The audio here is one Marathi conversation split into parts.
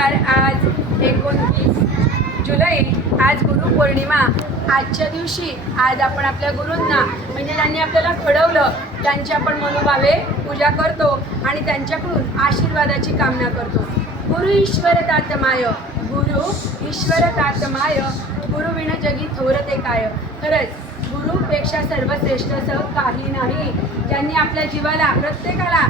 नमस्कार. आज 29 जुलै, आज गुरुपौर्णिमा. आजच्या दिवशी आज आपण आपल्या गुरूंना म्हणजे ज्यांनी आपल्याला घडवलं त्यांची आपण मनोभावे पूजा करतो आणि त्यांच्याकडून आशीर्वादाची कामना करतो. गुरु ईश्वर तातमाय, गुरु ईश्वर तातमाय, गुरुविण जगी थोरते काय. खरंच गुरुपेक्षा सर्वश्रेष्ठ असं काही नाही. ज्यांनी आपल्या जीवाला प्रत्येकाला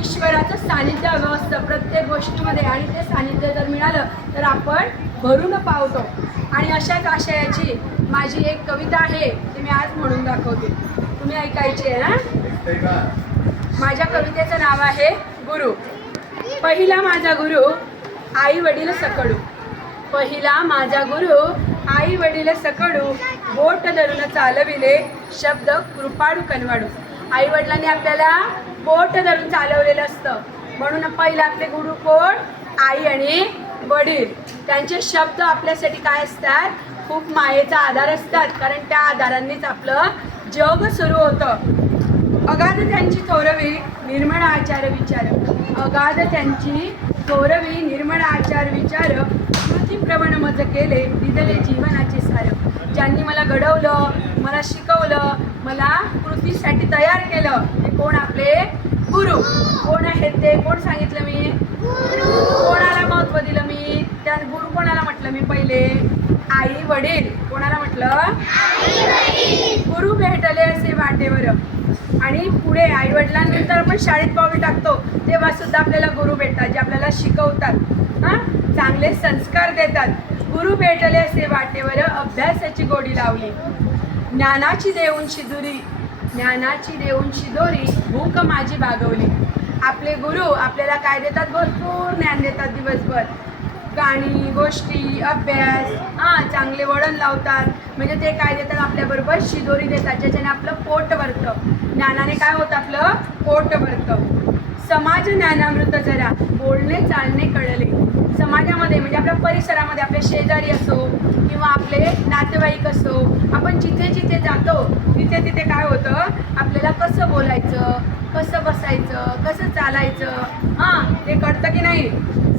ईश्वराचं सानिध्य हवं असतं प्रत्येक गोष्टीमध्ये, आणि ते सानिध्य जर मिळालं तर आपण भरून पावतो. आणि अशाच आशयाची माझी एक कविता आहे, ती मी आज म्हणून दाखवते, तुम्ही ऐकायची आहे ना. माझ्या कवितेचं नाव आहे गुरु. पहिला माझा गुरु आई वडील सकळू, पहिला माझा गुरु आई वडील सकळू, बोट धरून चालविले शब्द कृपाळू कनवाडू. आई वडिलांनी आपल्याला बोट धरून चालवलेलं असतं, म्हणून पहिला आपले गुरु कोण? आई आणि वडील. त्यांचे शब्द आपल्यासाठी काय असतात? खूप मायेचा आधार असतात, कारण त्या आधारांनीच आपलं जग सुरू होतं. अगाध त्यांची थोरवी निर्मळ आचार विचार, अगाध त्यांची थोरवी निर्मळ आचार विचार, कृतीप्रमाण मज केले दिदले जीवनाचे सार. ज्यांनी मला घडवलं, मला शिकवलं, मला कृतीसाठी तयार केलं, ते कोण? आपले गुरु. कोण आहेत ते? कोण सांगितलं मी? कोणाला महत्त्व दिलं मी? त्या गुरु कोणाला म्हटलं मी? पहिले आई वडील. कोणाला म्हटलं? गुरु भेटले असे वाटेवर. आणि पुढे आई वडिलांनंतर आपण शाळेत पाऊल टाकतो तेव्हा सुद्धा आपल्याला गुरु भेटतात, जे आपल्याला शिकवतात, चांगले संस्कार देतात. गुरु भेटले असे वाटेवर अभ्यासाची गोडी लावली, ज्ञानाची देऊन शिदोरी, ज्ञानाची देऊन शिदोरी भूक माझी भागवली. आपले गुरु आपल्याला काय देतात? भरपूर ज्ञान देतात. दिवसभर गाणी, गोष्टी, अभ्यास, चांगले वळण लावतात. म्हणजे ते काय देतात? आपल्याबरोबर शिदोरी देतात, ज्याच्याने आपलं पोट भरतं. ज्ञानाने काय होतं? आपलं पोट भरतं. समाज ज्ञानामृत जरा बोलणे चालणे कळले. समाजामध्ये म्हणजे आपल्या परिसरामध्ये, आपले शेजारी असो किंवा आपले नातेवाईक असो, आपण जिथे जिथे जातो तिथे तिथे काय होतं? आपल्याला कसं बोलायचं, कसं बसायचं, कसं चालायचं, ते कळतं की नाही?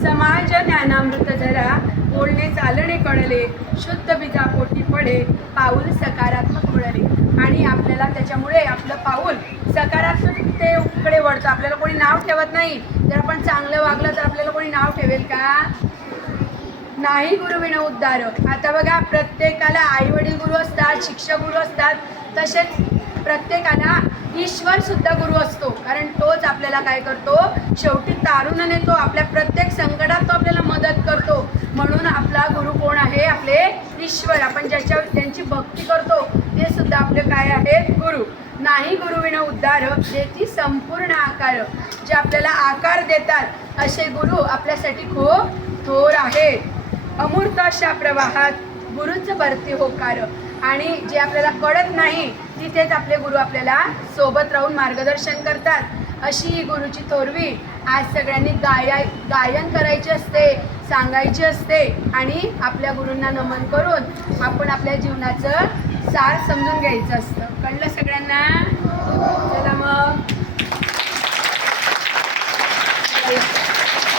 समाज ज्ञानामृत जरा बोलणे चालणे कळले, शुद्ध बीजा पोटी पडे पाऊल सकारात्मक वळले. आणि आपल्याला त्याच्यामुळे आपलं पाऊल सकारात्मकतेकडे वळतं. आपल्याला कोणी नाव ठेवत नाही. जर आपण चांगलं वागलं तर आपल्याला कोणी नाव ठेवेल का? नाही. गुरुविण उद्धार. आता बघा, प्रत्येकाला आई वडील गुरु असतात, शिक्षक गुरु असतात, तसेच प्रत्येकाला ईश्वर सुद्धा गुरु असतो, कारण तोच आपल्याला काय करतो? शेवटी तारून नेतो. आपल्या प्रत्येक संकटात तो आपल्याला मदत करतो. म्हणून आपला गुरु कोण आहे? आपले ईश्वर. आपण ज्यांची भक्ती करतो ते सुद्धा आपले काय आहेत? गुरु. नाही गुरुविण उद्धार देती संपूर्ण आकार. जे आपल्याला आकार देतात असे गुरु आपल्यासाठी खूप थोर आहेत. अमूर्त अशा प्रवाहात गुरुच भरती होकार. आणि जे आपल्याला कळत नाही तिथेच आपले गुरु आपल्याला सोबत राहून मार्गदर्शन करतात. अशी गुरुची थोरवी आज सगळ्यांनी गायन करायची असते, सांगायची असते, आणि आपल्या गुरूंना नमन करून आपण आपल्या जीवनाचं सार समजून घ्यायचं असतं. कळलं सगळ्यांना? चला मग.